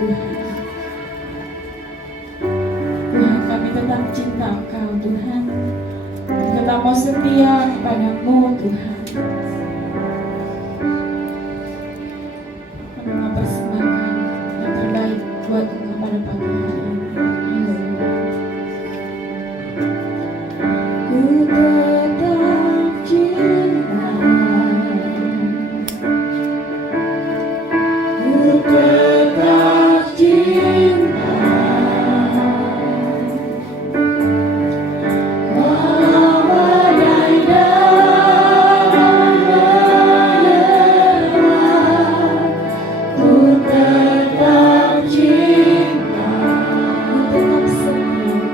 Tuhan. Tuhan, kami tetap cinta Engkau Tuhan. Kami tetap mau setia kepadamu Tuhan. Kami mau persembahkan yang terbaik buat Engkau pada pagi hari ini. Ku tetap cinta, ku tetap cinta, walau badai datang menerpa, ku tetap cinta, ku tetap setia,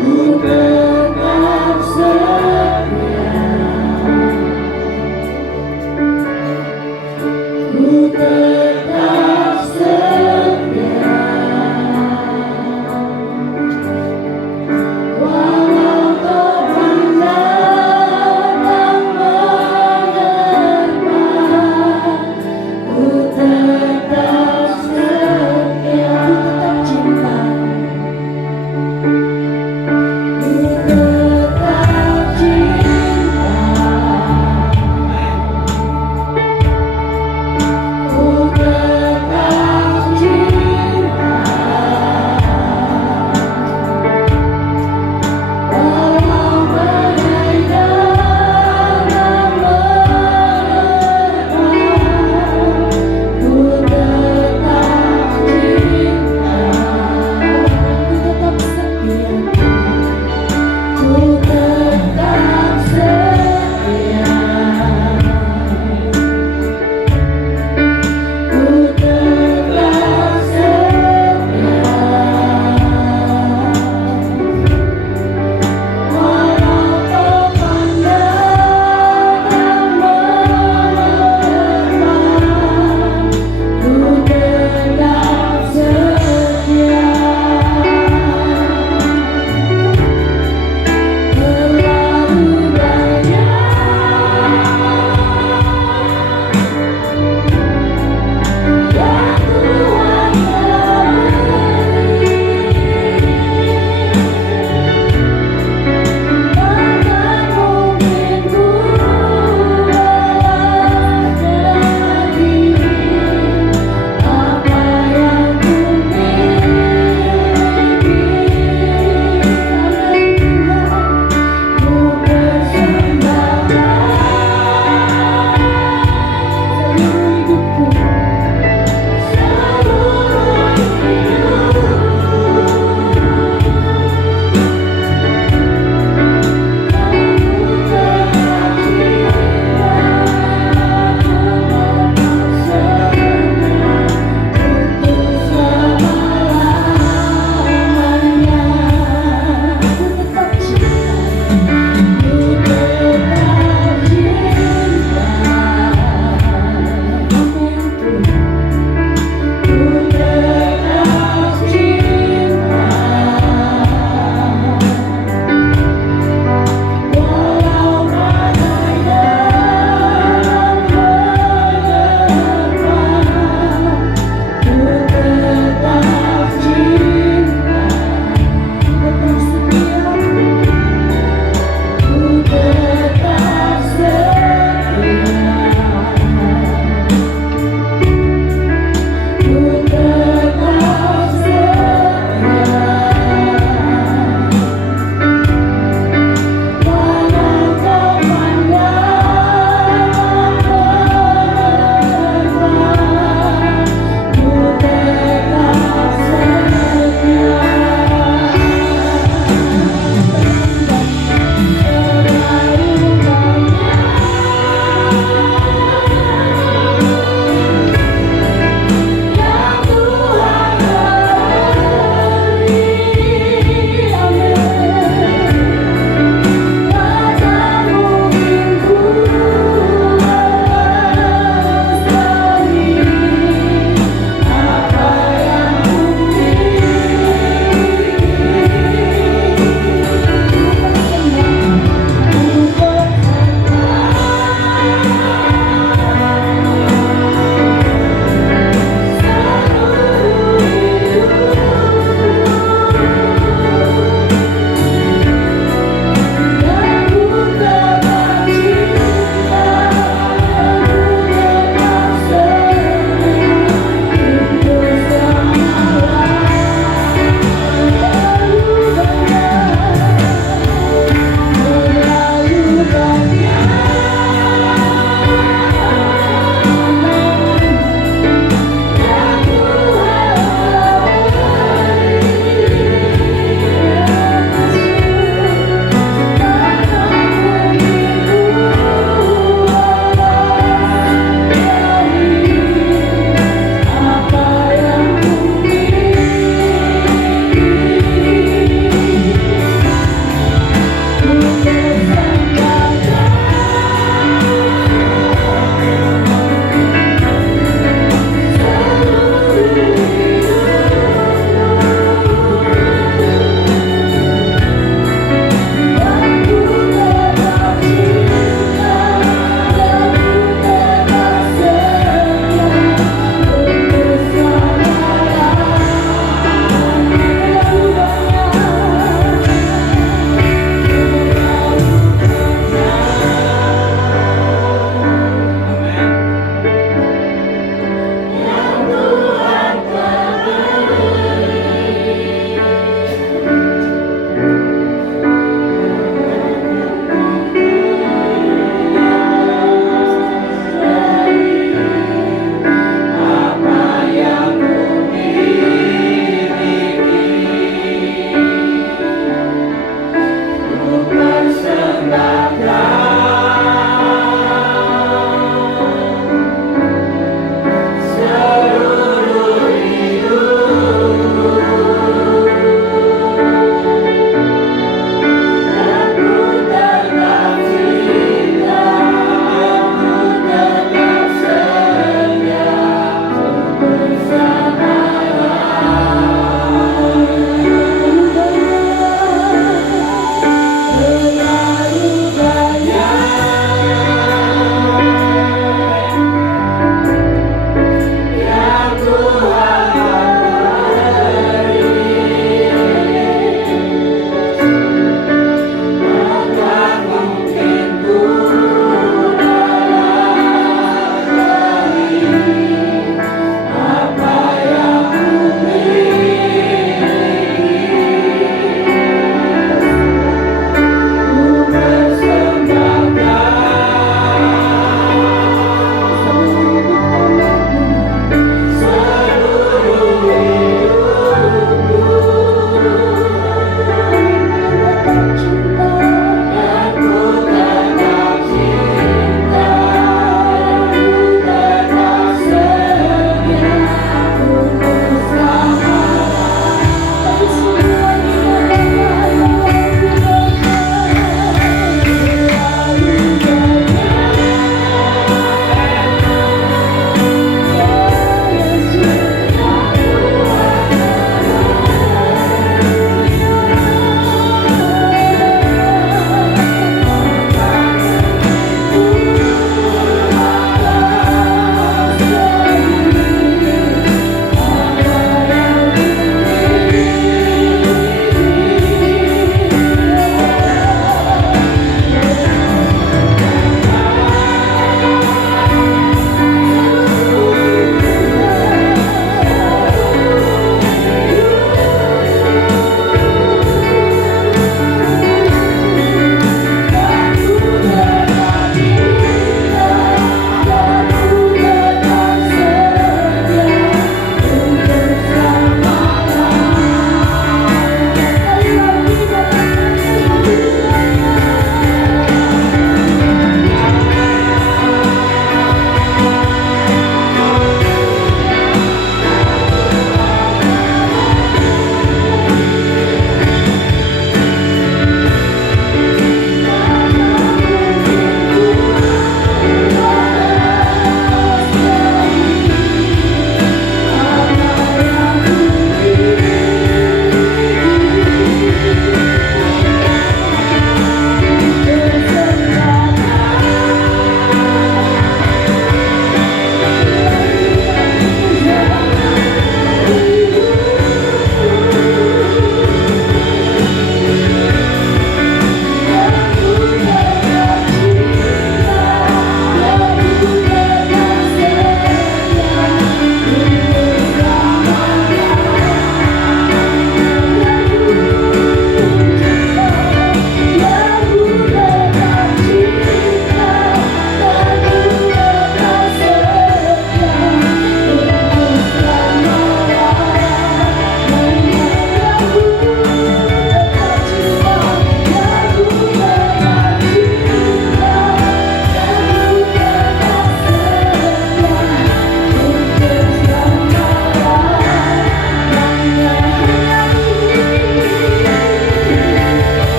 ku tetap setia, ku tetap setia, walau topan datang menerpa, ku tetap setia, ku tetap cinta, ku tetap cinta, ku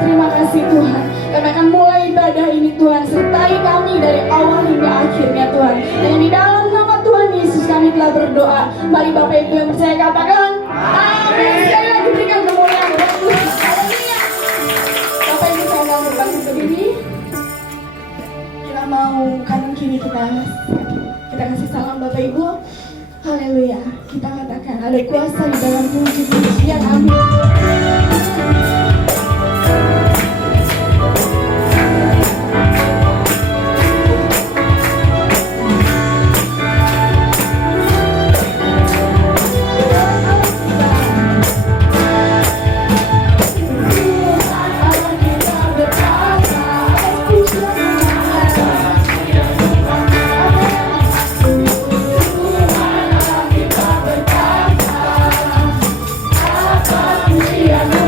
terima kasih Tuhan. Kami akan mulai ibadah ini Tuhan. Sertai kami dari awal hingga akhirnya Tuhan. Dan di dalam nama Tuhan Yesus kami telah berdoa. Mari Bapak Ibu yang percaya katakan amin. Sekali lagi berikan kemuliaan buat Tuhan. Haleluya. Bapak Ibu saya mau berbangkit berdiri. Kita mau kanan kiri kita kasih salam Bapak Ibu. Haleluya. Kita katakan ada kuasa di dalam puji-pujian. Amin. Yeah.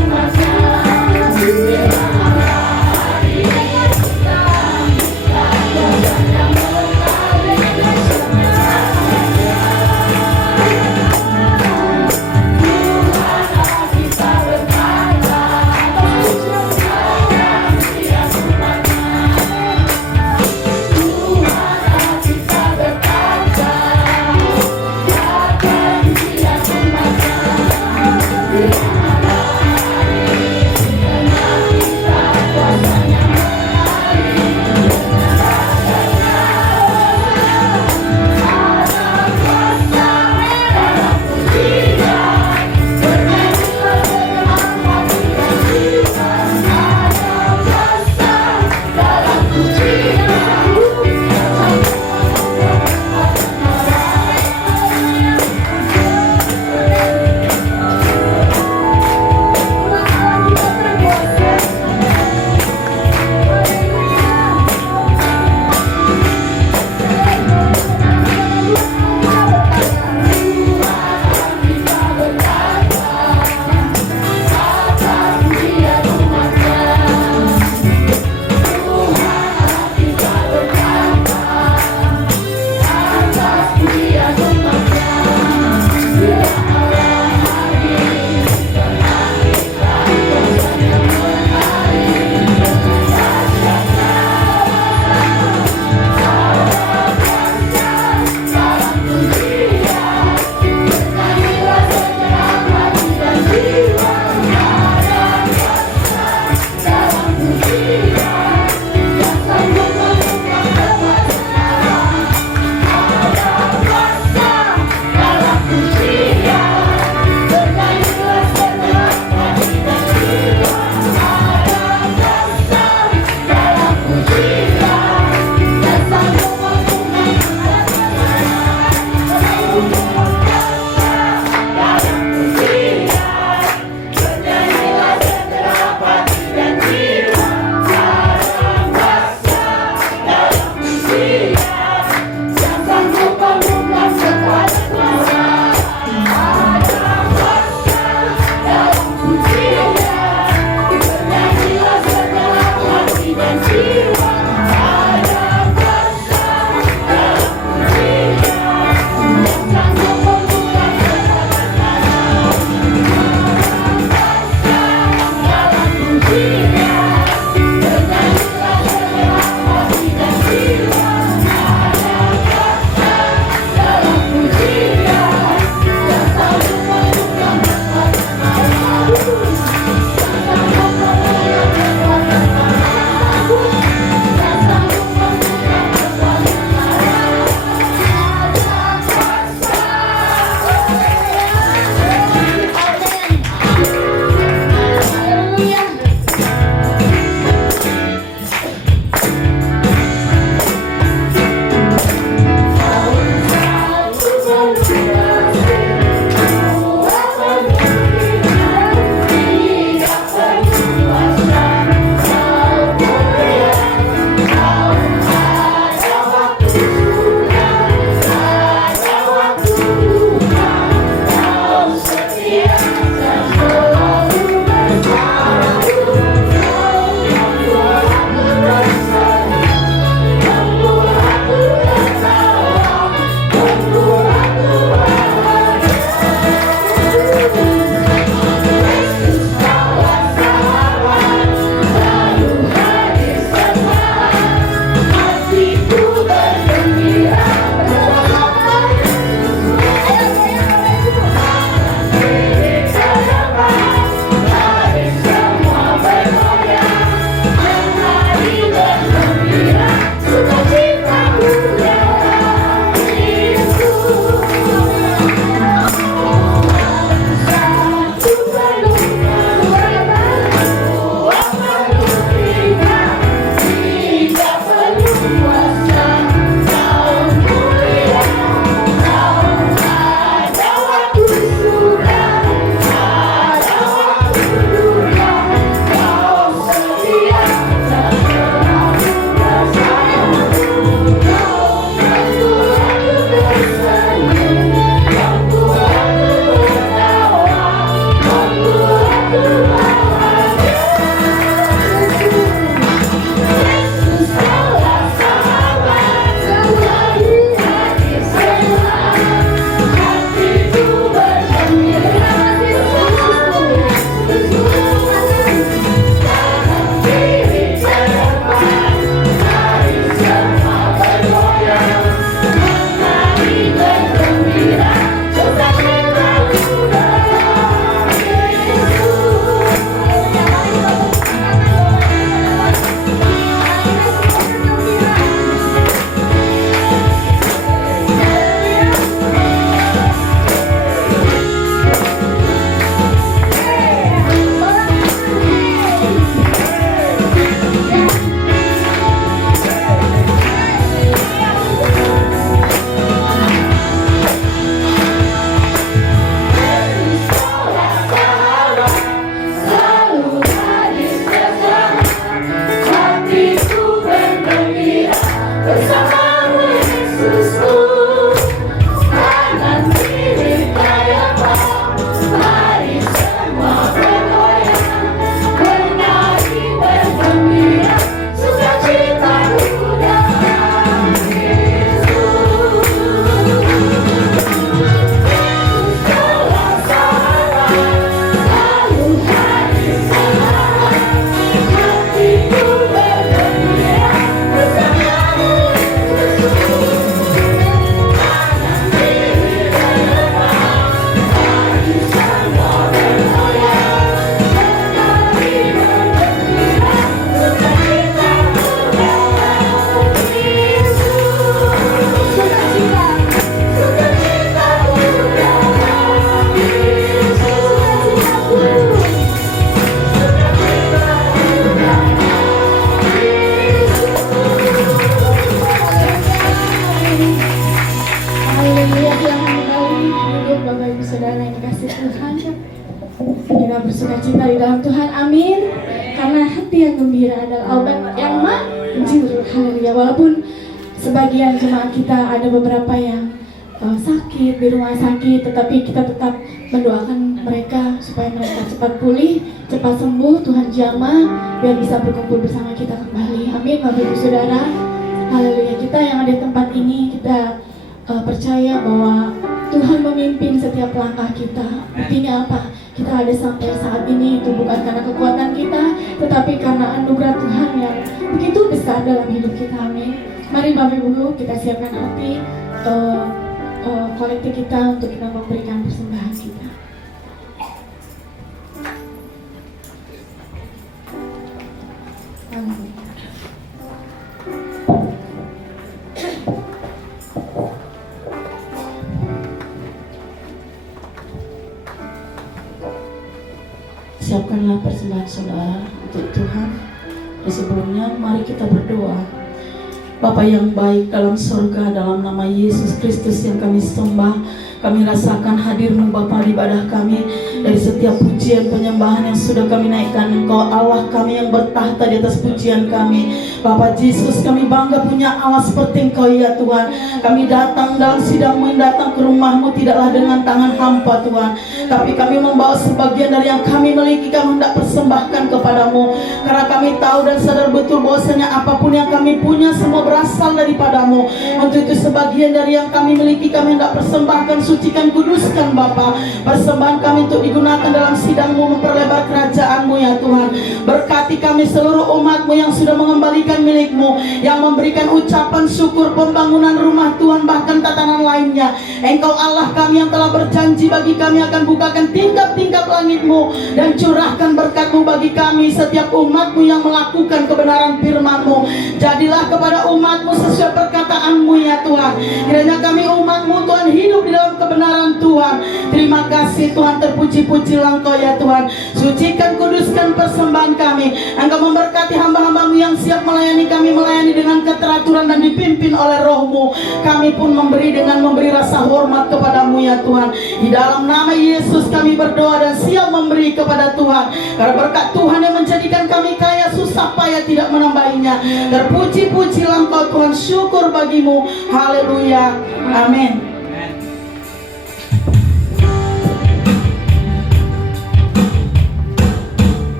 di dalam Tuhan, amin. Karena hati yang gembira adalah obat yang manjur, haleluya. Walaupun sebagian jemaat kita ada beberapa yang sakit di rumah sakit, tetapi kita tetap mendoakan mereka supaya mereka cepat pulih, cepat sembuh, Tuhan jamah biar bisa berkumpul bersama kita kembali. Amin, Bapak Ibu Saudara. Haleluya. Kita yang ada di tempat ini, kita percaya bahwa Tuhan memimpin setiap langkah kita. Buktinya apa? Kita ada sampai saat ini itu bukan karena kekuatan kita, tetapi karena anugerah Tuhan yang begitu besar dalam hidup kita. Amin. Mari Bapak Ibu kita siapkan hati kolektif kita untuk kita memberikan persembahan kita. Siapkanlah persembahan saudara untuk Tuhan. Dan sebelumnya mari kita berdoa. Bapa yang baik dalam surga, dalam nama Yesus Kristus yang kami sembah, kami rasakan hadir-Mu Bapa di ibadah kami. Dari setiap pujian penyembahan yang sudah kami naikkan, Engkau Allah kami yang bertahta di atas pujian kami. Bapak Yesus, kami bangga punya Allah seperti Engkau ya Tuhan. Kami datang dalam sidang-Mu, datang ke rumah-Mu tidaklah dengan tangan hampa Tuhan, tapi kami membawa sebagian dari yang kami miliki, kami hendak persembahkan kepadamu. Karena kami tahu dan sadar betul bahwasanya apapun yang kami punya semua berasal daripadamu. Untuk itu sebagian dari yang kami miliki kami hendak persembahkan, sucikan, kuduskan Bapa. Persembahan kami untuk digunakan dalam sidang-Mu, memperlebar kerajaan-Mu ya Tuhan. Berkati kami seluruh umat-Mu yang sudah mengembalikan milik-Mu, yang memberikan ucapan syukur, pembangunan rumah Tuhan, bahkan tatanan lainnya. Engkau Allah kami yang telah berjanji bagi kami akan bukakan tingkap-tingkap langit-Mu dan curahkan berkat-Mu bagi kami setiap umat-Mu yang melakukan kebenaran firman-Mu. Jadilah kepada umat-Mu sesuai perkataan-Mu ya Tuhan. Kiranya kami umat-Mu Tuhan hidup di dalam kebenaran Tuhan. Terima kasih Tuhan, terpuji-pujilah Engkau ya Tuhan. Sucikan, kuduskan persembahan kami. Engkau memberkati hamba-hamba-Mu yang siap melayani kami, melayani dengan keteraturan dan dipimpin oleh Roh-Mu. Kami pun memberi rasa hormat kepadamu ya Tuhan. Di dalam nama Yesus kami berdoa dan siap memberi kepada Tuhan. Karena berkat Tuhan yang menjadikan kami kaya, susah payah tidak menambahinya. Terpuji-pujilah Engkau Tuhan, syukur bagimu. Haleluya. Amin.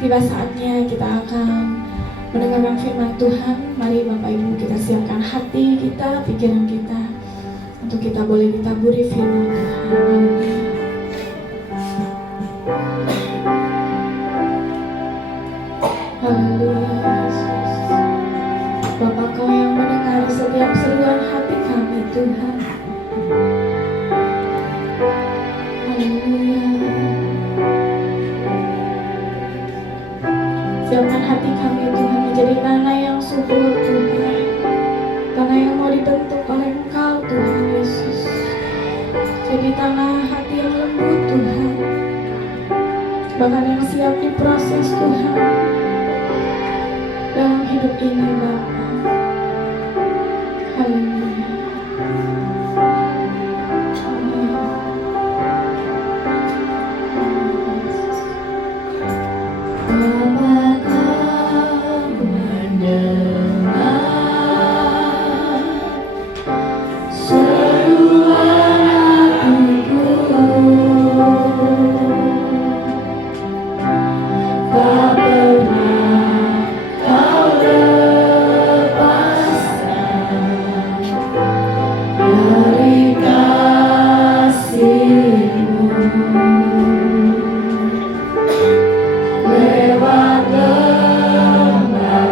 Tiba saatnya kita akan mendengarkan firman Tuhan. Mari Bapak Ibu kita siapkan hati kita, pikiran kita, untuk kita boleh ditaburi firman Tuhan. Haleluya Yesus. Bapa Kau yang mendengar setiap seruan hati kami Tuhan. Haleluya. Siapkan hati kami Tuhan menjadi tanah yang subur Tuhan, tanah yang mau dibentuk oleh Engkau Tuhan Yesus. Jadi tanah hati yang lembut Tuhan, bahkan yang siap diproses Tuhan. dalam hidup ini Bapa. Haleluya. Amin. Bapa, Kau mendengar seruan hatiku. Tak pernah Kau lepaskan dari kasih-Mu. Lewat lembah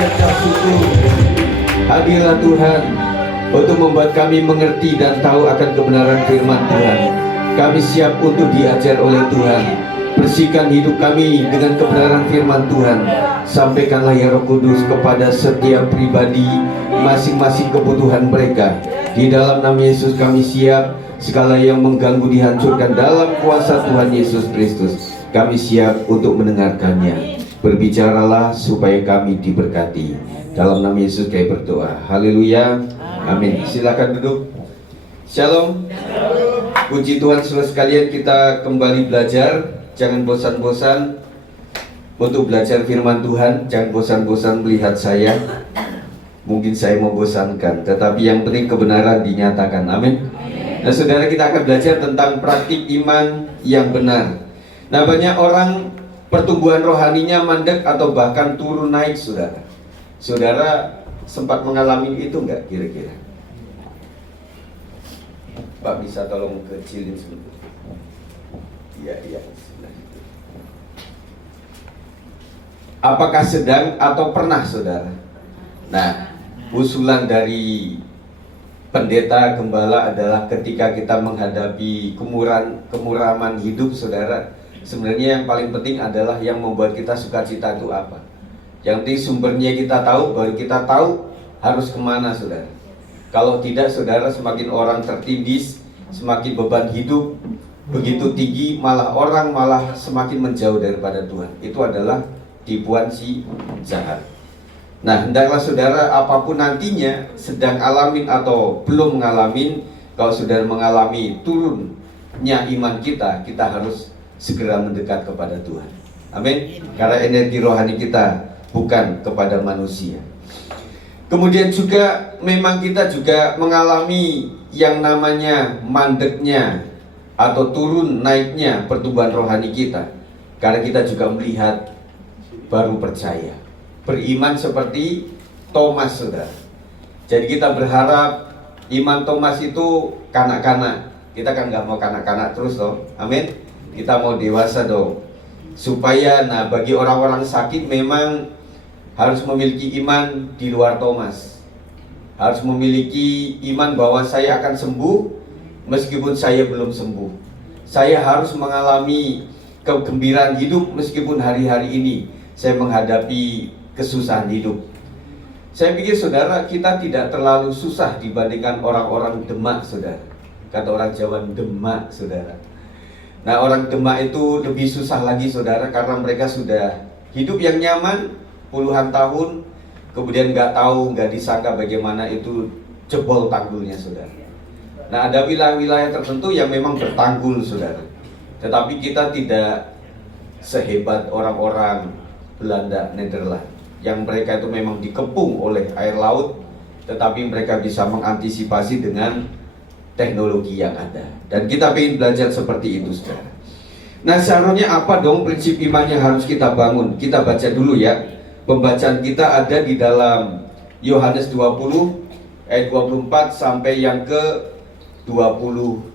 mengucap syukur. Hadirlah Tuhan untuk membuat kami mengerti dan tahu akan kebenaran firman Tuhan. Kami siap untuk diajar oleh Tuhan. Bersihkan hidup kami dengan kebenaran firman Tuhan. Sampaikanlah ya Roh Kudus kepada setiap pribadi masing-masing kebutuhan mereka. Di dalam nama Yesus kami siap. Segala yang mengganggu dihancurkan dalam kuasa Tuhan Yesus Kristus. Kami siap untuk mendengarkannya. Berbicaralah supaya kami diberkati. Dalam nama Yesus kami berdoa. Haleluya. Amin. Silakan duduk. Shalom. Puji Tuhan saudara sekalian, kita kembali belajar. Jangan bosan-bosan untuk belajar firman Tuhan. Jangan bosan-bosan melihat saya. Mungkin saya membosankan, tetapi yang penting kebenaran dinyatakan. Amin. Nah saudara, kita akan belajar tentang praktik iman yang benar. Nah banyak orang pertumbuhan rohaninya mandek atau bahkan turun naik saudara. Saudara sempat mengalami itu enggak kira-kira? Pak bisa tolong kecilin sebentar. Iya. Apakah sedang atau pernah saudara? Nah, usulan dari pendeta gembala adalah ketika kita menghadapi kemuraman hidup saudara, sebenarnya yang paling penting adalah yang membuat kita sukacita itu apa. Yang penting sumbernya kita tahu, baru kita tahu harus kemana saudara. Kalau tidak saudara, semakin orang tertindis, semakin beban hidup begitu tinggi, malah orang malah semakin menjauh daripada Tuhan. Itu adalah tipuan si jahat. Nah, hendaklah saudara apapun nantinya, sedang alamin atau belum ngalamin, kalau saudara mengalami turunnya iman kita, kita harus segera mendekat kepada Tuhan. Amin. Karena energi rohani kita bukan kepada manusia. Kemudian juga memang kita juga mengalami yang namanya mandeknya atau turun naiknya pertumbuhan rohani kita. Karena kita juga melihat baru percaya. Beriman seperti Thomas saudara. Jadi kita berharap iman Thomas itu kanak-kanak. Kita kan nggak mau kanak-kanak terus dong. Amin. Kita mau dewasa dong. Supaya bagi orang-orang sakit memang harus memiliki iman di luar Thomas. Harus memiliki iman bahwa saya akan sembuh meskipun saya belum sembuh. Saya harus mengalami kegembiraan hidup meskipun hari-hari ini saya menghadapi kesusahan hidup. Saya pikir saudara, kita tidak terlalu susah dibandingkan orang-orang Demak saudara. Kata orang Jawa, Demak saudara. Nah orang Demak itu lebih susah lagi saudara, karena mereka sudah hidup yang nyaman puluhan tahun, kemudian nggak disangka bagaimana itu jebol tanggulnya saudara. Nah ada wilayah-wilayah tertentu yang memang bertanggul saudara, tetapi kita tidak sehebat orang-orang Belanda, Nederland, yang mereka itu memang dikepung oleh air laut, tetapi mereka bisa mengantisipasi dengan teknologi yang ada. Dan kita ingin belajar seperti itu saudara. Nah seharusnya apa dong prinsip iman yang harus kita bangun? Kita baca dulu ya. Pembacaan kita ada di dalam Yohanes 20 ayat 24 sampai yang ke 29.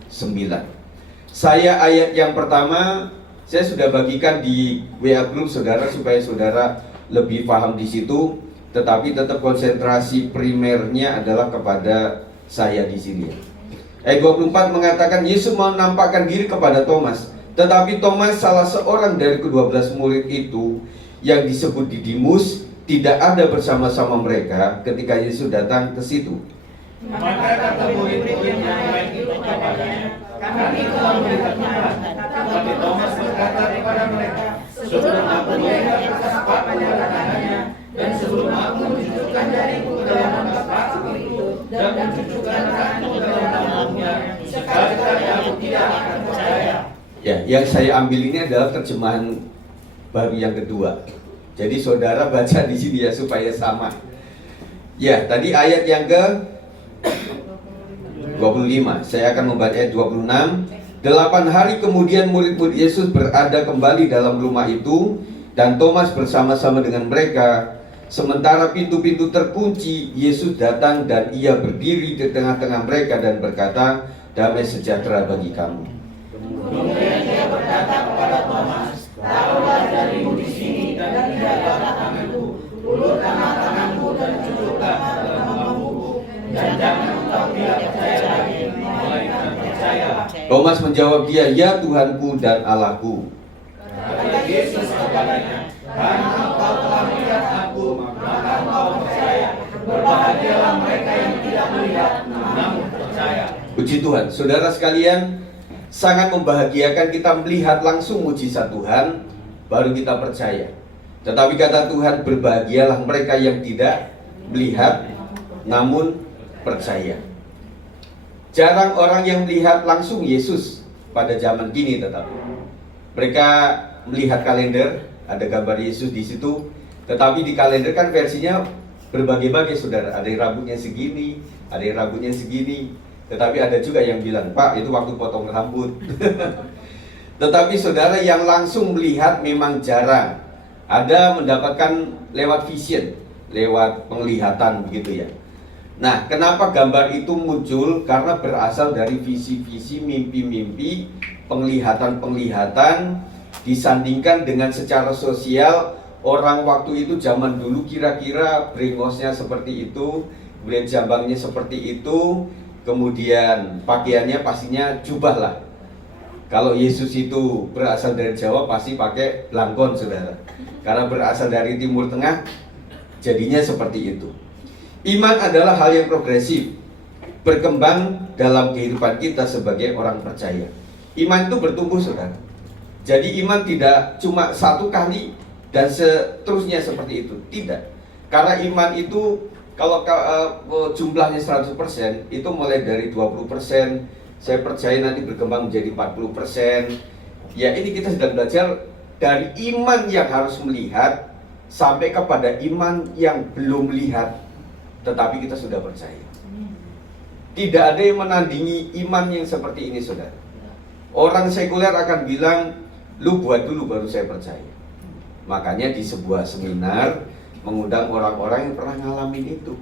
Ayat yang pertama saya sudah bagikan di WA group saudara supaya saudara lebih paham di situ, tetapi tetap konsentrasi primernya adalah kepada saya di sini. Ayat 24 mengatakan Yesus mau menampakkan diri kepada Thomas, tetapi Thomas salah seorang dari ke-12 murid itu yang disebut Didimus tidak ada bersama-sama mereka ketika Yesus datang ke situ. Maka kata murid-murid yang lain itu kepadanya, kami telah melihat Tuhan. Tetapi Thomas berkata kepada mereka, sebelum aku melihat bekas penjarahannya, dan sebelum aku menunjukkan jariku ke dalam bapakku itu, dan menunjukkan tanganku ke dalam dalamnya, sekali-kali aku tidak akan percaya. Ya, yang saya ambil ini adalah terjemahan baru yang kedua. Jadi saudara baca di sini ya supaya sama. Ya, tadi ayat yang ke 25. Saya akan membaca ayat 26. 8 hari kemudian murid-murid Yesus berada kembali dalam rumah itu, dan Thomas bersama-sama dengan mereka. Sementara pintu-pintu terkunci, Yesus datang dan ia berdiri di tengah-tengah mereka dan berkata, damai sejahtera bagi kamu. Kemudian dia berkata kepada Thomas, taruhlah jarimu di sini dan lihatlah tanganku, ulurkanlah tanganmu Thomas menjawab dia, "Ya Tuhanku dan Allahku." Kata Yesus kepadanya, "Karena engkau telah melihat aku, maka engkau percaya. Berbahagialah mereka yang tidak melihat, namun percaya." Puji Tuhan, saudara sekalian, sangat membahagiakan kita melihat langsung mujizat Tuhan, baru kita percaya. Tetapi kata Tuhan, berbahagialah mereka yang tidak melihat, namun percaya. Jarang orang yang melihat langsung Yesus pada zaman kini, tetapi mereka melihat kalender, ada gambar Yesus di situ. Tetapi di kalender kan versinya berbagai-bagai, saudara. Ada yang rambutnya segini, ada yang rambutnya segini. Tetapi ada juga yang bilang, "Pak, itu waktu potong rambut." Tetapi saudara, yang langsung melihat memang jarang. Ada mendapatkan lewat vision, lewat penglihatan begitu ya. Nah, kenapa gambar itu muncul? Karena berasal dari visi-visi, mimpi-mimpi, penglihatan-penglihatan, disandingkan dengan secara sosial. Orang waktu itu zaman dulu kira-kira brengosnya seperti itu, kemudian jambangnya seperti itu, kemudian pakaiannya pastinya jubah lah. Kalau Yesus itu berasal dari Jawa pasti pakai blangkon, saudara. Karena berasal dari Timur Tengah, jadinya seperti itu. Iman adalah hal yang progresif, berkembang dalam kehidupan kita sebagai orang percaya. Iman itu bertumbuh, saudara. Jadi iman tidak cuma satu kali dan seterusnya seperti itu, tidak. Karena iman itu kalau jumlahnya 100%, itu mulai dari 20%, saya percaya nanti berkembang menjadi 40%. Ya, ini kita sedang belajar dari iman yang harus melihat sampai kepada iman yang belum melihat, tetapi kita sudah percaya. Tidak ada yang menandingi iman yang seperti ini, saudara. Orang sekuler akan bilang, "Lu buat dulu baru saya percaya." Makanya di sebuah seminar mengundang orang-orang yang pernah ngalamin itu.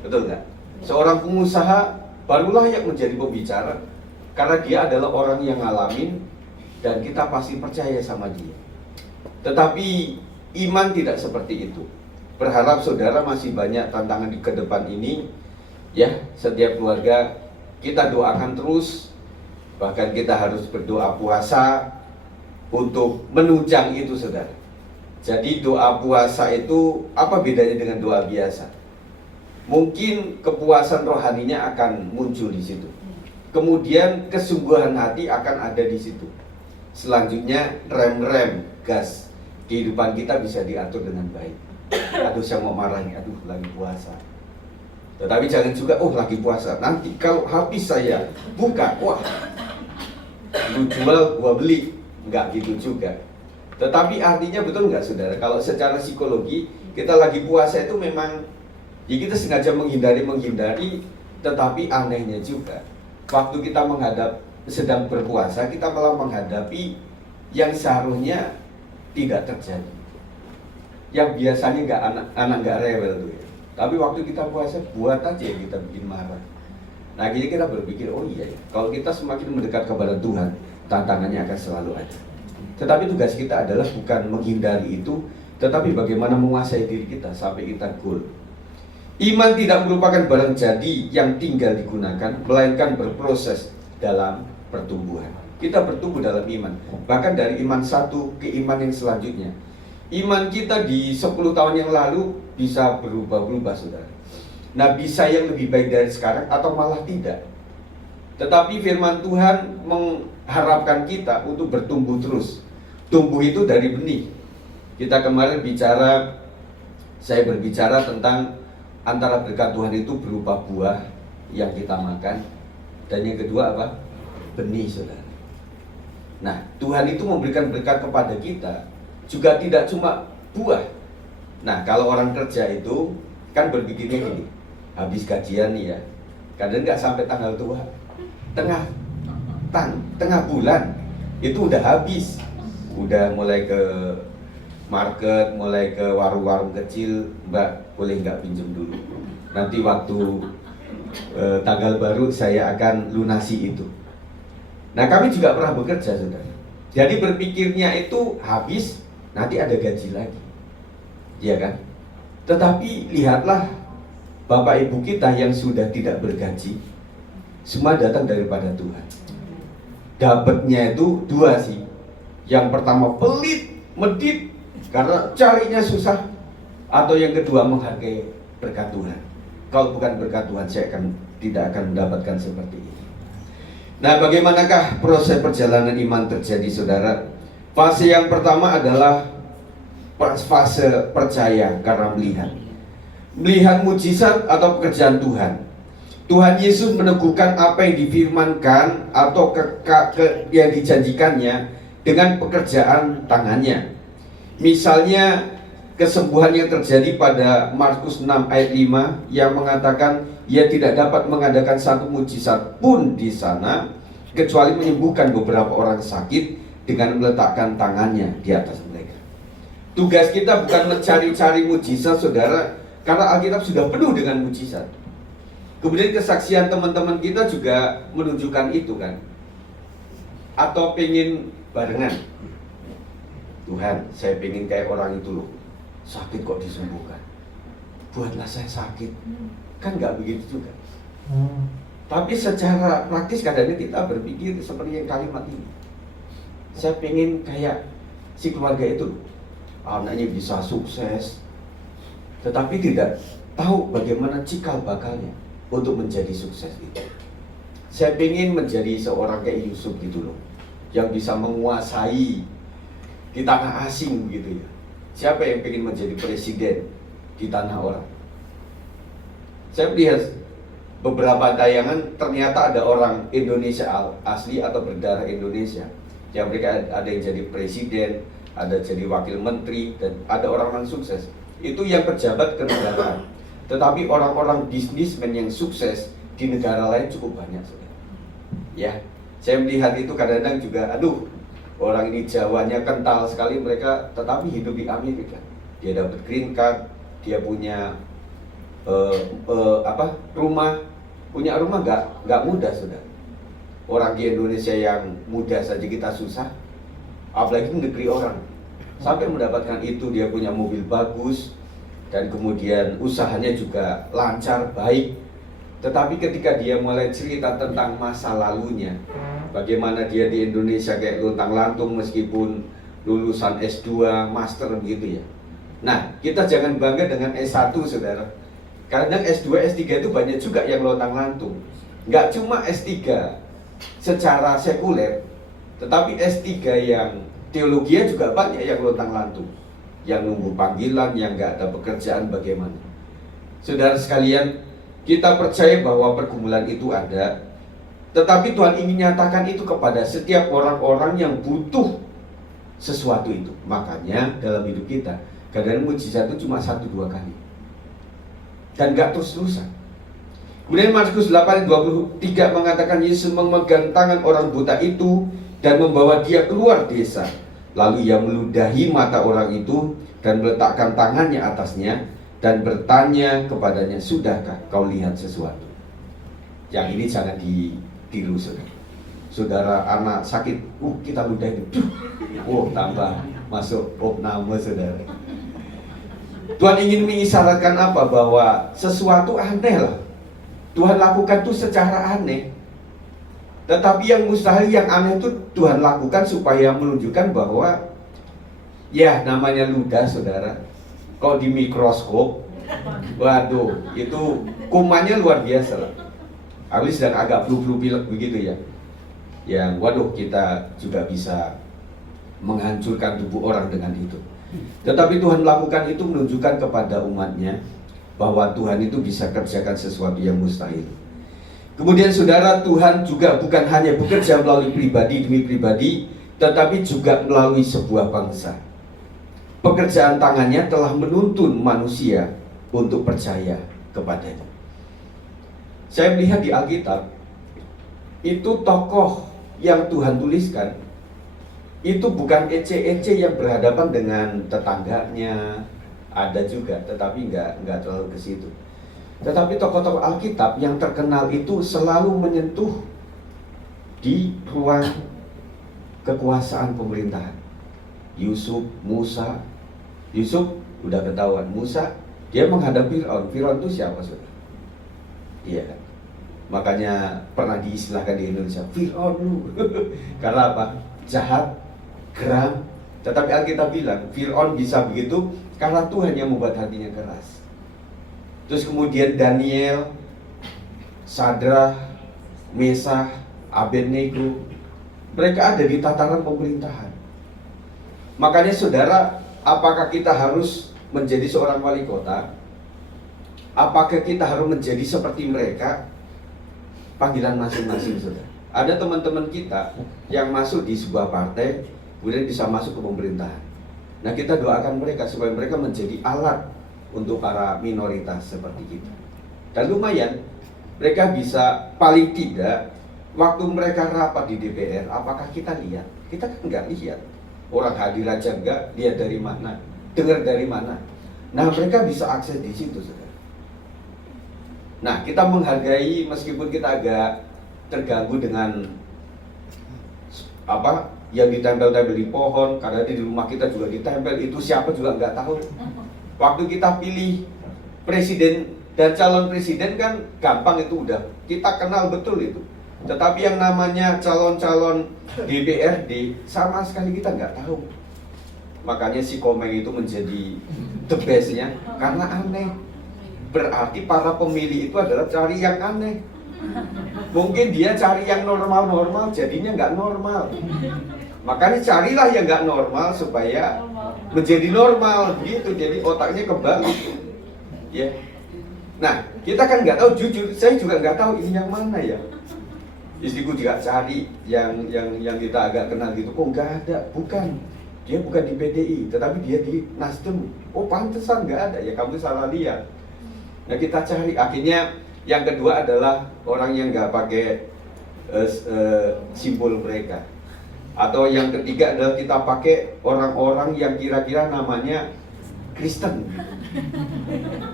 Betul nggak? Seorang pengusaha baru layak menjadi pembicara karena dia adalah orang yang ngalamin dan kita pasti percaya sama dia. Tetapi iman tidak seperti itu. Berharap saudara masih banyak tantangan di ke depan ini. Ya, setiap keluarga kita doakan terus. Bahkan kita harus berdoa puasa untuk menunjang itu, saudara. Jadi doa puasa itu apa bedanya dengan doa biasa? Mungkin kepuasan rohaninya akan muncul di situ. Kemudian kesungguhan hati akan ada di situ. Selanjutnya rem-rem gas kehidupan kita bisa diatur dengan baik. Aduh, saya mau marah nih, aduh lagi puasa. Tetapi jangan juga, oh lagi puasa, nanti kalau habis saya buka, wah lu jual gua beli. Enggak gitu juga. Tetapi artinya betul nggak, saudara? Kalau secara psikologi kita lagi puasa itu memang ya kita sengaja menghindari, tetapi anehnya juga waktu kita sedang berpuasa, kita malah menghadapi yang seharusnya tidak terjadi. Yang biasanya anak nggak rewel tuh ya. Tapi waktu kita puasa buat aja yang kita bikin marah. Nah, jadi kita berpikir, oh iya ya, kalau kita semakin mendekat kepada Tuhan, tantangannya akan selalu ada. Tetapi tugas kita adalah bukan menghindari itu, tetapi bagaimana menguasai diri kita sampai kita goal. Iman tidak merupakan barang jadi yang tinggal digunakan, melainkan berproses dalam pertumbuhan. Kita bertumbuh dalam iman, bahkan dari iman satu ke iman yang selanjutnya. Iman kita di 10 tahun yang lalu bisa berubah-ubah, saudara. Nah, bisa yang lebih baik dari sekarang atau malah tidak. Tetapi firman Tuhan mengharapkan kita untuk bertumbuh terus. Tumbuh itu dari benih. Kita kemarin saya berbicara tentang antara berkat Tuhan itu berupa buah yang kita makan, dan yang kedua apa? Benih, saudara. Nah, Tuhan itu memberikan berkat kepada kita juga tidak cuma buah. Nah, kalau orang kerja itu kan berpikirnya gini, habis gajian nih ya, kadang nggak sampai tanggal tua, tengah bulan itu udah habis, udah mulai ke market, mulai ke warung-warung kecil, Mbak boleh nggak pinjem dulu, nanti waktu tanggal baru saya akan lunasi itu. Nah, kami juga pernah bekerja, saudara. Jadi berpikirnya itu habis, nanti ada gaji lagi, ya kan? Tetapi lihatlah Bapak Ibu kita yang sudah tidak bergaji, semua datang daripada Tuhan. dapatnya itu dua sih. Yang pertama pelit, medit, karena carinya susah. Atau yang kedua menghargai berkat Tuhan. Kalau bukan berkat Tuhan, saya tidak akan mendapatkan seperti ini. Nah, bagaimanakah proses perjalanan iman terjadi, saudara? Fase yang pertama adalah fase percaya karena melihat mujizat atau pekerjaan Tuhan. Tuhan Yesus meneguhkan apa yang difirmankan atau yang dijanjikannya dengan pekerjaan tangannya. Misalnya kesembuhan yang terjadi pada Markus 6 ayat 5 yang mengatakan ia tidak dapat mengadakan satu mujizat pun di sana kecuali menyembuhkan beberapa orang sakit dengan meletakkan tangannya di atas mereka. Tugas kita bukan mencari-cari mujizat, saudara, karena Alkitab sudah penuh dengan mujizat. Kemudian kesaksian teman-teman kita juga menunjukkan itu kan. Atau pengen barengan, Tuhan, saya pengen kayak orang itu loh, sakit kok disembuhkan, buatlah saya sakit. Kan nggak begitu juga. Tapi secara praktis kadang-kadang kita berpikir seperti yang kalimat ini, saya pengen kayak si keluarga itu, anaknya bisa sukses, tetapi tidak tahu bagaimana cikal bakalnya untuk menjadi sukses itu. Saya pengen menjadi seorang kayak Yusuf gitu loh, yang bisa menguasai di tanah asing begitu ya. Siapa yang pengen menjadi presiden di tanah orang? Saya melihat beberapa tayangan, ternyata ada orang Indonesia asli atau berdarah Indonesia yang mereka ada yang jadi presiden, ada jadi wakil menteri, dan ada orang-orang sukses. Itu yang pejabat kenegaraan. Tetapi orang-orang bisnismen yang sukses di negara lain cukup banyak, saudara. Ya, saya melihat itu kadang-kadang juga, aduh, orang ini Jawanya kental sekali mereka, tetapi hidup di Amerika. Dia dapat green card, dia punya rumah, punya rumah nggak mudah, saudara. Orang di Indonesia yang mudah saja kita susah, apalagi negeri orang. Sampai mendapatkan itu, dia punya mobil bagus, dan kemudian usahanya juga lancar, baik. Tetapi ketika dia mulai cerita tentang masa lalunya, bagaimana dia di Indonesia kayak luntang-lantung meskipun lulusan S2, master begitu ya. Nah, kita jangan bangga dengan S1, saudara. Karena S2, S3 itu banyak juga yang lontang-lantung. Nggak cuma S3 secara sekuler, tetapi S3 yang teologi juga banyak yang lontang-lantung, yang nunggu panggilan, yang nggak ada pekerjaan bagaimana. Saudara sekalian, kita percaya bahwa pergumulan itu ada, tetapi Tuhan ingin nyatakan itu kepada setiap orang-orang yang butuh sesuatu itu. Makanya dalam hidup kita, kadang-kadang mujizat itu cuma 1-2 kali, dan gak terus-terusan. Kemudian Markus 8:23 mengatakan Yesus memegang tangan orang buta itu dan membawa dia keluar desa. Lalu ia meludahi mata orang itu dan meletakkan tangannya atasnya dan bertanya kepadanya, sudahkah kau lihat sesuatu? Yang ini jangan ditiru, saudara. Saudara anak sakit, kita ludahin, tambah masuk opname, saudara. Tuhan ingin mengisyaratkan apa? Bahwa sesuatu aneh lah Tuhan lakukan itu secara aneh. Tetapi yang mustahil, yang aneh itu Tuhan lakukan supaya menunjukkan bahwa ya namanya ludah, saudara. Kalau di mikroskop, waduh, itu kumannya luar biasa lah. Habis dan agak flu-flu pilek begitu ya. Yang waduh, kita juga bisa menghancurkan tubuh orang dengan itu. Tetapi Tuhan melakukan itu menunjukkan kepada umatnya bahwa Tuhan itu bisa kerjakan sesuatu yang mustahil. Kemudian saudara, Tuhan juga bukan hanya bekerja melalui pribadi demi pribadi, tetapi juga melalui sebuah bangsa. Pekerjaan tangannya telah menuntun manusia untuk percaya kepadanya. Saya melihat di Alkitab, itu tokoh yang Tuhan tuliskan, itu bukan ece-ece yang berhadapan dengan tetangganya, ada juga, tetapi nggak terlalu ke situ. Tetapi tokoh-tokoh Alkitab yang terkenal itu selalu menyentuh di ruang kekuasaan pemerintahan. Yusuf, Musa. Yusuf udah ketahuan, Musa dia menghadapi Firaun. Firaun itu siapa, saudara? Iya kan? Makanya pernah diistilahkan di Indonesia, Fir'aun lu. Karena apa? Jahat, geram. Tetapi Alkitab bilang, Fir'aun bisa begitu karena Tuhan yang membuat hatinya keras. Terus kemudian Daniel, Sadrah, Mesah, Abednego, mereka ada di tataran pemerintahan. Makanya saudara, apakah kita harus menjadi seorang wali kota? Apakah kita harus menjadi seperti mereka? Panggilan masing-masing, saudara. Ada teman-teman kita yang masuk di sebuah partai, kemudian bisa masuk ke pemerintahan. Nah, kita doakan mereka supaya mereka menjadi alat untuk para minoritas seperti kita. Dan lumayan, mereka bisa paling tidak waktu mereka rapat di DPR, apakah kita lihat? Kita kan nggak lihat. Orang hadir aja enggak, lihat dari mana, dengar dari mana. Nah, mereka bisa akses di situ, saudara. Nah, kita menghargai meskipun kita agak terganggu dengan apa yang ditempel-tempel di pohon, karena di rumah kita juga ditempel, itu siapa juga nggak tahu. Waktu kita pilih presiden dan calon presiden kan gampang, itu udah kita kenal betul itu. Tetapi yang namanya calon-calon DPRD sama sekali kita nggak tahu. Makanya si Komeng itu menjadi the best-nya karena aneh. Berarti para pemilih itu adalah cari yang aneh. Mungkin dia cari yang normal-normal, jadinya nggak normal. Makanya carilah yang nggak normal supaya menjadi normal, gitu. Jadi otaknya kebalik, ya. Nah, kita kan nggak tahu, jujur, saya juga nggak tahu ini yang mana ya. Istriku juga cari yang kita agak kenal gitu. Oh, nggak ada, bukan. Dia bukan di PDI, tetapi dia di Nasdem. Oh, pantesan nggak ada, ya kamu salah lihat. Nah, kita cari, akhirnya yang kedua adalah orang yang nggak pakai simbol mereka. Atau yang ketiga adalah kita pakai orang-orang yang kira-kira namanya Kristen.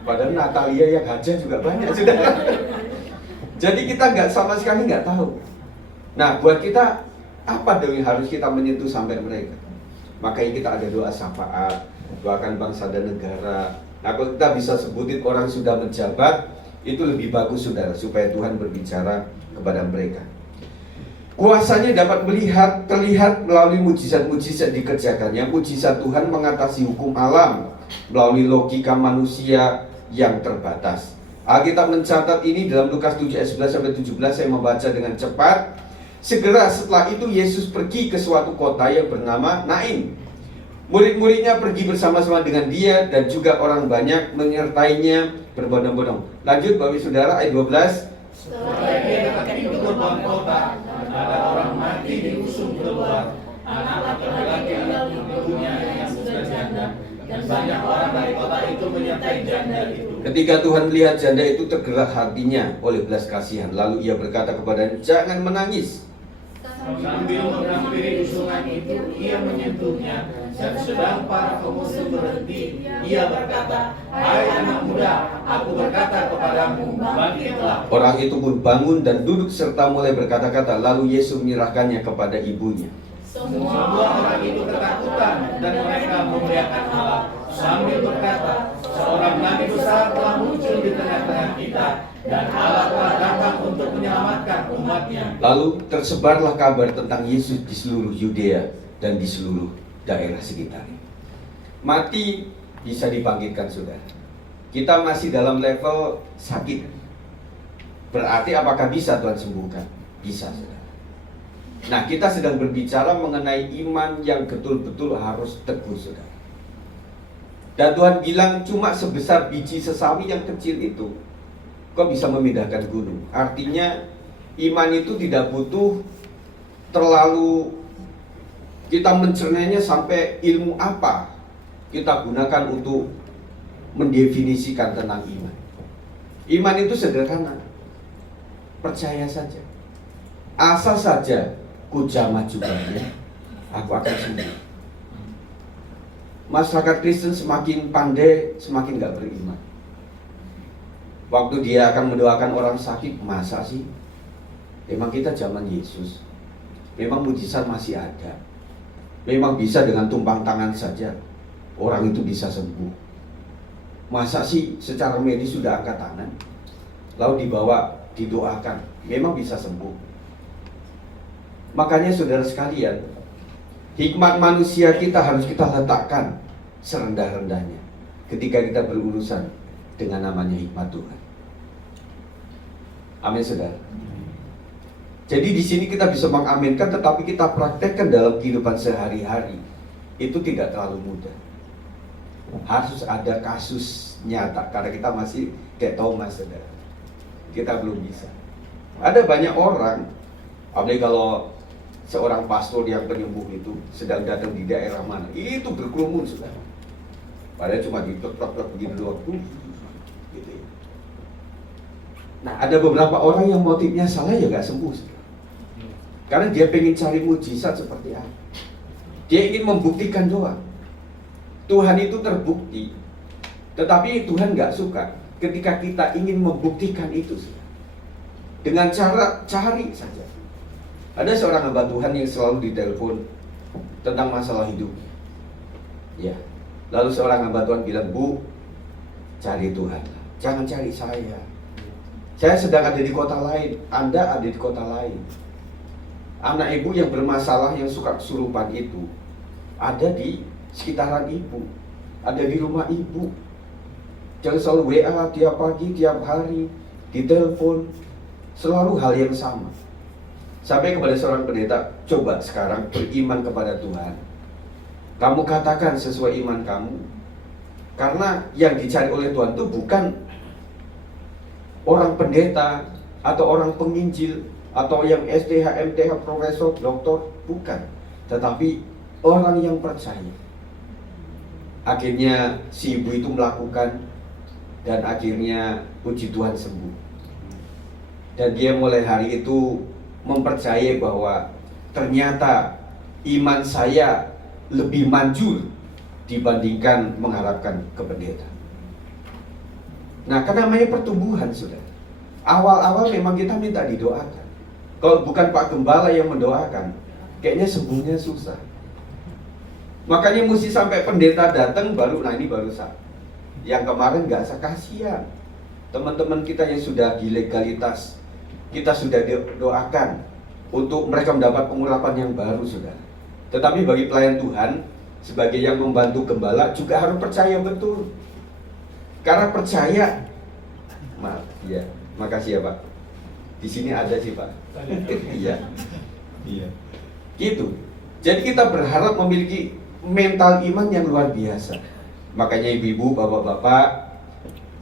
Padahal Natalia yang hajah juga banyak, saudara. Jadi kita sama sekali nggak tahu. Nah, buat kita apa dong yang harus kita menyentuh sampai mereka? Makanya kita ada doa syafaat, doakan bangsa dan negara. Nah, kalau kita bisa sebutin orang sudah menjabat, itu lebih bagus, saudara, supaya Tuhan berbicara kepada mereka. Kuasanya dapat terlihat melalui mujizat-mujizat dikerjakannya. Mujizat Tuhan mengatasi hukum alam melalui logika manusia yang terbatas. Alkitab mencatat ini dalam Lukas 7 ayat 11-17. Saya membaca dengan cepat. Segera setelah itu Yesus pergi ke suatu kota yang bernama Nain. Murid-muridnya pergi bersama-sama dengan dia, dan juga orang banyak menyertainya berbondong-bondong. Lanjut Bapak Saudara, ayat 12. Setelah dia dekat pintu gerbang kota, ada orang mati diusung keluar, anak laki-laki dalam ibunya yang sudah janda, dan banyak orang dari kota itu menyertai janda itu. Ketika Tuhan melihat janda itu, tergerak hatinya oleh belas kasihan. Lalu ia berkata kepadanya, jangan menangis. Sambil menghampiri usungan itu, ia menyentuhnya, dan sedang para pemusuh berhenti, ia berkata, hai anak muda, aku berkata kepadamu, bangkitlah. Orang itu pun bangun dan duduk serta mulai berkata-kata. Lalu Yesus menyerahkannya kepada ibunya. Semua orang itu ketakutan, dan mereka memuliakan Allah sambil berkata, seorang nabi besar telah muncul di tengah-tengah kita, dan Allah telah datang untuk menyelamatkan umatnya. Lalu tersebarlah kabar tentang Yesus di seluruh Yudea dan di seluruh daerah sekitarnya. Mati bisa dibangkitkan, saudara. Kita masih dalam level sakit. Berarti apakah bisa Tuhan sembuhkan? Bisa, saudara. Nah, kita sedang berbicara mengenai iman yang betul-betul harus teguh, saudara. Dan Tuhan bilang cuma sebesar biji sesawi yang kecil itu kok bisa memindahkan gunung. Artinya iman itu tidak butuh terlalu kita mencernanya sampai ilmu apa kita gunakan untuk mendefinisikan tentang iman. Iman itu sederhana. Percaya saja. Asal saja ku jamah jubahnya, aku akan sembuh. Masyarakat Kristen semakin pandai, semakin gak beriman. Waktu dia akan mendoakan orang sakit, masa sih? Memang kita zaman Yesus, memang mujizat masih ada. Memang bisa dengan tumpang tangan saja orang itu bisa sembuh. Masa sih secara medis sudah angkat tangan, lalu dibawa didoakan, memang bisa sembuh. Makanya saudara sekalian, hikmat manusia kita harus kita letakkan serendah-rendahnya ketika kita berurusan dengan namanya hikmat Tuhan. Amin saudara. Jadi di sini kita bisa mengaminkan, tetapi kita praktekkan dalam kehidupan sehari-hari itu tidak terlalu mudah. Harus ada kasus nyata, karena kita masih kayak Thomas saudara. Kita belum bisa. Ada banyak orang, apalagi kalau seorang pastor yang penyembuh itu sedang datang di daerah mana, itu berkerumun saudara. Padahal cuma ditek-tek begini doang, gitu ya. Nah, ada beberapa orang yang motifnya salah ya gak sembuh saudara. Karena dia pengen cari mujizat seperti apa. Dia ingin membuktikan doang. Tuhan itu terbukti, tetapi Tuhan gak suka ketika kita ingin membuktikan itu saudara. Dengan cara cari saja. Ada seorang hamba Tuhan yang selalu ditelepon tentang masalah hidupnya. Ya. Lalu seorang hamba Tuhan bilang, "Bu, cari Tuhan, jangan cari saya. Saya sedang ada di kota lain, Anda ada di kota lain. Anak ibu yang bermasalah, yang suka kesurupan itu ada di sekitaran ibu, ada di rumah ibu. Jangan selalu WA tiap pagi, tiap hari, ditelepon, selalu hal yang sama." Sampai kepada seorang pendeta, "Coba sekarang beriman kepada Tuhan. Kamu katakan sesuai iman kamu. Karena yang dicari oleh Tuhan itu bukan orang pendeta atau orang penginjil atau yang STH, MTH, profesor, doktor, bukan. Tetapi orang yang percaya." Akhirnya si ibu itu melakukan, dan akhirnya puji Tuhan sembuh. Dan dia mulai hari itu mempercayai bahwa ternyata iman saya lebih manjur dibandingkan mengharapkan ke pendeta. Nah, kan namanya pertumbuhan sudah. Awal-awal memang kita minta didoakan. Kalau bukan Pak Gembala yang mendoakan, kayaknya sembuhnya susah. Makanya mesti sampai pendeta datang baru, nah ini baru sah. Yang kemarin nggak sah, kasihan. Teman-teman kita yang sudah di legalitas, kita sudah doakan untuk mereka mendapat pengurapan yang baru saudara. Tetapi bagi pelayan Tuhan, sebagai yang membantu gembala juga harus percaya betul. Karena percaya, maaf, ya, makasih ya Pak. Di sini ada sih Pak. Iya, iya, gitu. Jadi kita berharap memiliki mental iman yang luar biasa. Makanya ibu-ibu, bapak-bapak,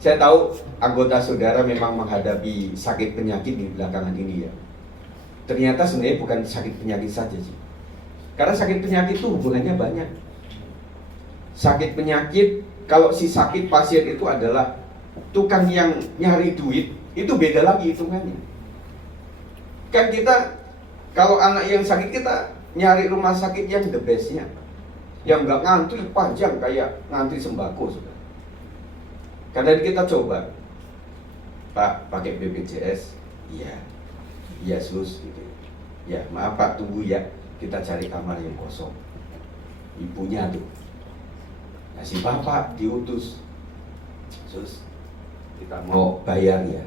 saya tahu anggota saudara memang menghadapi sakit penyakit di belakangan ini ya. Ternyata sebenarnya bukan sakit penyakit saja sih. Karena sakit penyakit itu hubungannya banyak. Sakit penyakit, kalau si sakit pasien itu adalah tukang yang nyari duit, itu beda lagi hitungannya. Kan kita, kalau anak yang sakit, kita nyari rumah sakit yang the best-nya, yang nggak ngantri panjang kayak ngantri sembako sudah. Karena kita coba, Pak pakai BPJS, iya, iya sus, gitu. Ya maaf Pak, tunggu ya, kita cari kamar yang kosong. Ibunya tuh, nah si bapak diutus, sus, kita mau bayar ya.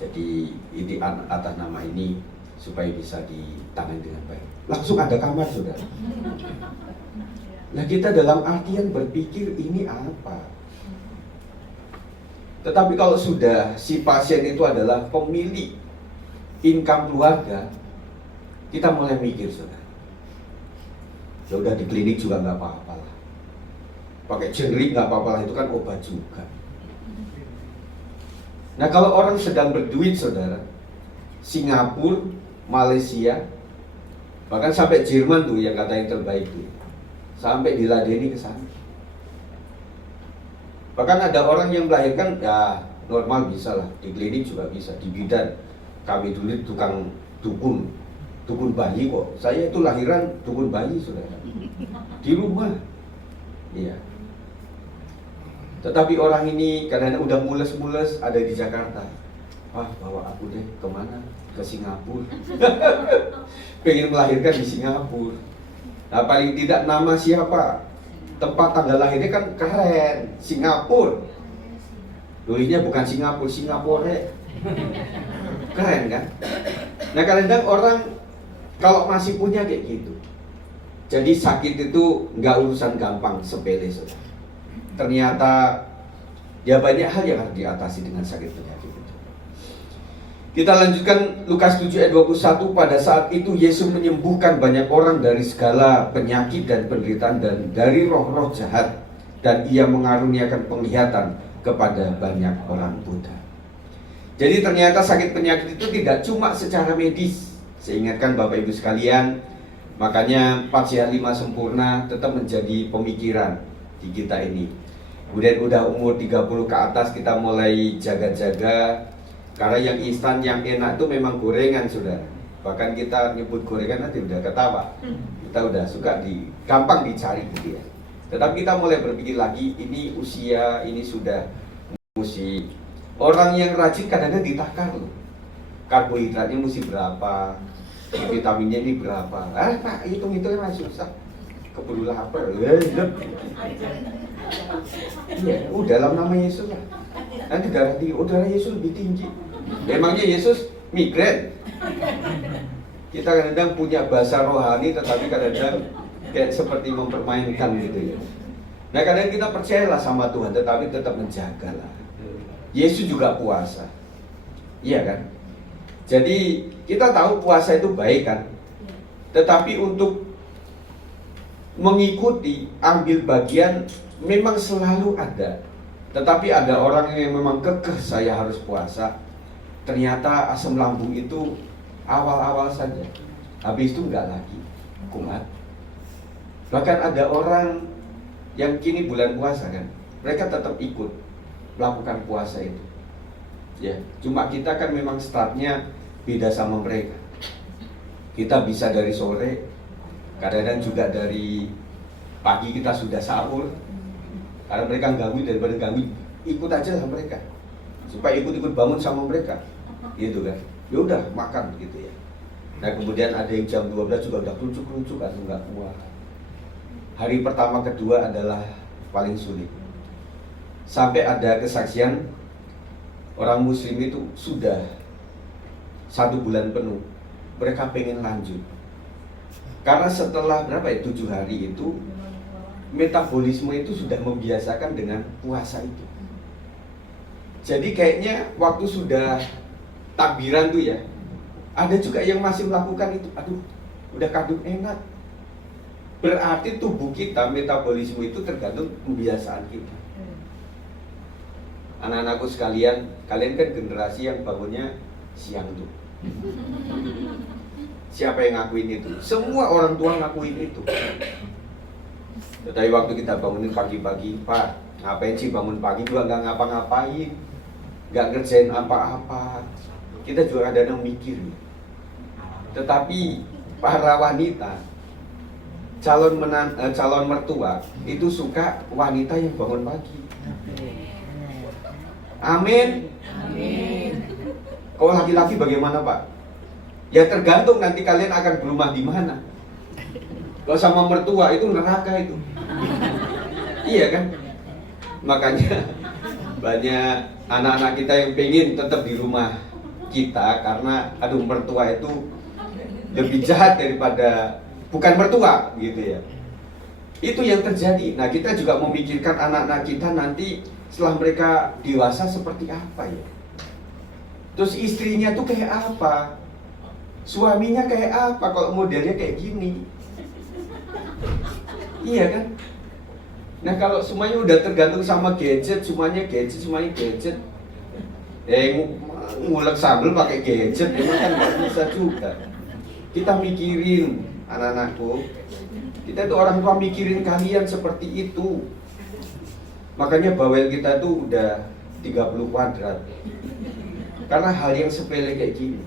Jadi ini atas nama ini supaya bisa ditangani dengan baik. Langsung ada kamar sudah. Nah kita dalam artian berpikir ini apa? Tetapi kalau sudah si pasien itu adalah pemilik income keluarga, kita mulai mikir sudah. Ya udah di klinik juga nggak apa-apa lah. Pakai generik nggak apa-apa lah, itu kan obat juga. Nah kalau orang sedang berduit saudara, Singapura, Malaysia, bahkan sampai Jerman tuh yang kata yang terbaik tuh, sampai diladeni ke sana. Bahkan ada orang yang melahirkan ya normal bisa lah, di klinik juga bisa, di bidan. Kami dulu tukang dukun bayi kok. Saya itu lahiran dukun bayi saudara, di rumah. Iya. Tetapi orang ini karena udah mules-mules ada di Jakarta. Wah, bawa aku deh kemana? Ke Singapura. Pengen melahirkan di Singapura. Nah paling tidak nama siapa? Tempat tanggal lahirnya kan keren, Singapura. Dulunya bukan Singapura, Singapore. Keren kan? Nah kadang-kadang orang kalau masih punya kayak gitu, jadi sakit itu nggak urusan gampang, sepele saudara. Ternyata ya banyak hal yang harus diatasi dengan sakit penyakit itu. Kita lanjutkan Lukas 7 ayat 21. Pada saat itu Yesus menyembuhkan banyak orang dari segala penyakit dan penderitaan dan dari roh-roh jahat, dan ia mengaruniakan penglihatan kepada banyak orang buta. Jadi ternyata sakit penyakit itu tidak cuma secara medis. Saya ingatkan Bapak Ibu sekalian, makanya 4 sehat 5 sempurna tetap menjadi pemikiran di kita ini. Kemudian udah umur 30 ke atas kita mulai jaga-jaga, karena yang instan, yang enak itu memang gorengan, saudara. Bahkan kita nyebut gorengan nanti udah ketawa. Kita udah suka gampang dicari gitu ya. Tetapi kita mulai berpikir lagi, ini usia, ini sudah mesti. Orang yang rajin kadang-kadang ditakar loh. Karbohidratnya mesti berapa, vitaminnya ini berapa. Pak, hitung-hitungnya masih susah. Keburu lapar. Iya, dalam nama Yesus lah. Nanti darah Yesus lebih tinggi. Emangnya Yesus migren? Kita kadang-kadang punya bahasa rohani, tetapi kadang-kadang kayak seperti mempermainkan gitu ya. Nah kadang kita percayalah sama Tuhan, tetapi tetap menjagalah. Yesus juga puasa, iya kan? Jadi kita tahu puasa itu baik kan? Tetapi untuk mengikuti, ambil bagian memang selalu ada. Tetapi ada orang yang memang kekeh saya harus puasa. Ternyata asam lambung itu awal-awal saja, habis itu enggak lagi kumat. Bahkan ada orang yang kini bulan puasa kan, mereka tetap ikut melakukan puasa itu. Ya, cuma kita kan memang startnya beda sama mereka. Kita bisa dari sore, kadang-kadang juga dari pagi kita sudah sahur. Karena mereka ganggu, daripada ganggu, ikut aja lah mereka, supaya ikut-ikut bangun sama mereka, gitu kan. Ya udah makan gitu ya. Nah kemudian ada yang jam 12 juga udah kerucuk-kerucuk atau nggak kuat. Hari pertama kedua adalah paling sulit. Sampai ada kesaksian orang muslim itu sudah 1 bulan penuh, mereka pengen lanjut. Karena setelah berapa ya, 7 hari itu metabolisme itu sudah membiasakan dengan puasa itu. Jadi kayaknya waktu sudah takbiran tuh ya, ada juga yang masih melakukan itu. Aduh, udah kadung enak. Berarti tubuh kita, metabolisme itu tergantung kebiasaan kita. Anak-anakku sekalian, kalian kan generasi yang bangunnya siang tuh. Siapa yang ngakuin itu? Semua orang tua ngakuin itu. Tetapi waktu kita bangunin pagi-pagi, Pak, ngapain sih bangun pagi juga nggak ngapa-ngapain, nggak ngerjain apa-apa. Kita juga kadang mikir. Tetapi para wanita, calon mertua itu suka wanita yang bangun pagi. Amin. Amin. Kalau laki-laki bagaimana, Pak? Ya tergantung nanti kalian akan berumah di mana. Kalau sama mertua itu neraka itu. Iya kan? Makanya banyak anak-anak kita yang pengen tetap di rumah kita karena aduh mertua itu lebih jahat daripada bukan mertua gitu ya. Itu yang terjadi. Nah, kita juga memikirkan anak-anak kita nanti setelah mereka dewasa seperti apa ya. Terus istrinya tuh kayak apa, suaminya kayak apa kalau modelnya kayak gini. Iya kan? Nah kalau semuanya udah tergantung sama gadget, semuanya gadget, ngulek sambel pakai gadget, memang kan nggak bisa juga. Kita mikirin anak-anakku, kita itu orang tua mikirin kalian seperti itu. Makanya bawel kita tuh udah 30 kuadrat. Karena hal yang sepele kayak gini.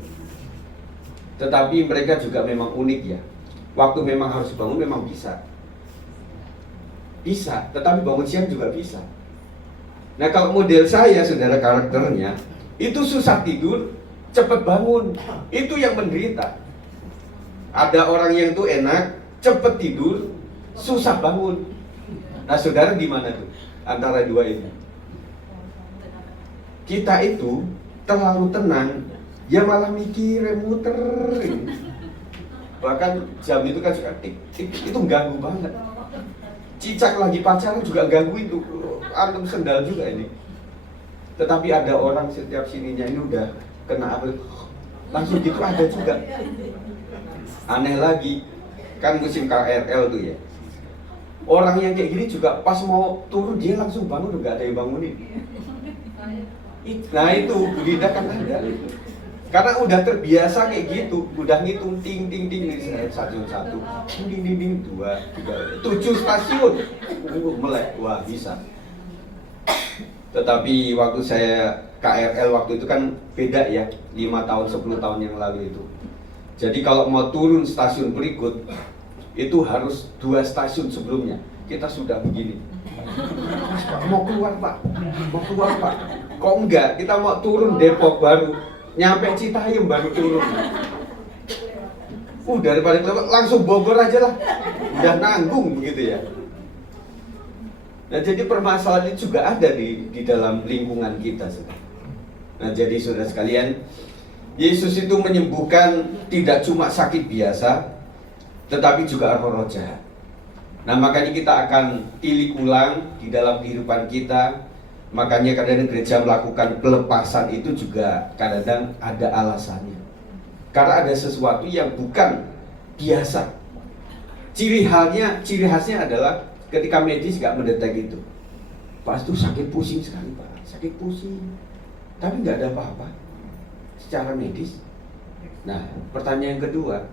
Tetapi mereka juga memang unik ya. Waktu memang harus bangun memang bisa. Bisa, tetapi bangun siang juga bisa. Nah kalau model saya, saudara, karakternya itu susah tidur, cepat bangun. Itu yang menderita. Ada orang yang tuh enak, cepat tidur, susah bangun. Nah saudara di mana tuh? Antara dua ini. Kita itu terlalu tenang, ya malah mikir, muter. Bahkan jam itu kan suka tik, tik, itu ganggu banget. Cicak lagi pacaran juga gangguin tuh, antum sendal juga ini. Tetapi ada orang setiap sininya ini udah kena apa, langsung gitu ada juga. Aneh lagi, kan musim KRL tuh ya. Orang yang kayak gini juga pas mau turun dia langsung bangun, udah gak ada yang bangunin. Nah itu Budida kan ada. Karena udah terbiasa kayak gitu, udah ngitung ting ting ting dari satu, ting ting ting ting 2, 3, 7 stasiun, melek, wah bisa. Tetapi waktu saya KRL waktu itu kan beda ya, 5 tahun 10 tahun yang lalu itu. Jadi kalau mau turun stasiun berikut itu harus 2 stasiun sebelumnya kita sudah begini. Mau keluar Pak, mau keluar Pak. Kok enggak? Kita mau turun Depok baru nyampe Citayam baru turun. Daripada langsung Bogor aja lah, udah nanggung begitu ya. Nah jadi permasalahan ini juga ada di dalam lingkungan kita. Nah jadi saudara sekalian, Yesus itu menyembuhkan tidak cuma sakit biasa, tetapi juga roh-roh jahat. Nah makanya kita akan tilik ulang di dalam kehidupan kita. Makanya kadang-kadang gereja melakukan pelepasan itu juga kadang-kadang ada alasannya. Karena ada sesuatu yang bukan biasa. Ciri khasnya adalah ketika medis nggak mendetek itu. Pak itu sakit pusing sekali Pak, sakit pusing. Tapi nggak ada apa-apa secara medis. Nah pertanyaan yang kedua,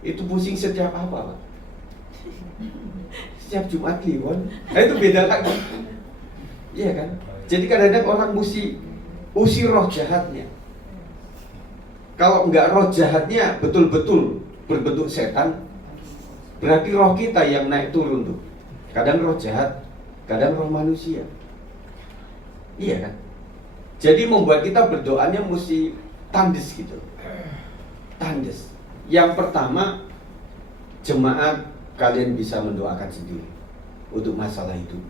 itu pusing setiap apa Pak? Setiap Jumat Kliwon. Nah itu beda lagi. Iya kan? Jadi kadang-kadang orang mesti usir roh jahatnya. Kalau enggak roh jahatnya betul-betul berbentuk setan, berarti roh kita yang naik turun tuh. Kadang roh jahat, kadang roh manusia. Iya kan? Jadi membuat kita berdoanya mesti tandes gitu. Tandes. Yang pertama, jemaat kalian bisa mendoakan sendiri untuk masalah itu.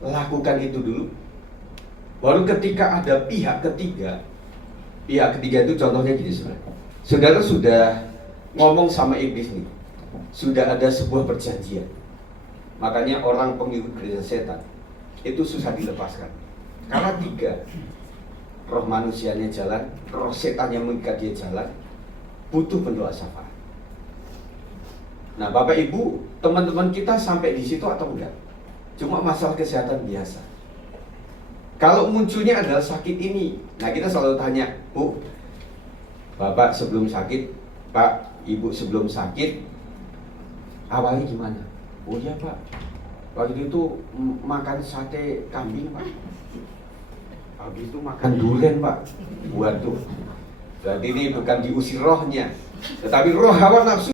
Lakukan itu dulu. Baru ketika ada pihak ketiga itu contohnya gini saudara. Saudara sudah ngomong sama iblis nih, sudah ada sebuah perjanjian. Makanya orang pengikut gereja setan itu susah dilepaskan. Karena 3, roh manusianya jalan, roh setan yang mengikat dia jalan, butuh pendoa syafaat. Nah Bapak Ibu, teman-teman kita sampai di situ atau enggak? Cuma masalah kesehatan biasa. Kalau munculnya adalah sakit ini, nah kita selalu tanya, Bu, Bapak sebelum sakit, Pak, Ibu sebelum sakit, awalnya gimana? Oh iya Pak, waktu itu makan sate kambing Pak, habis itu makan durian Pak. Waduh, berarti ini bukan diusir rohnya, tetapi roh hawa nafsu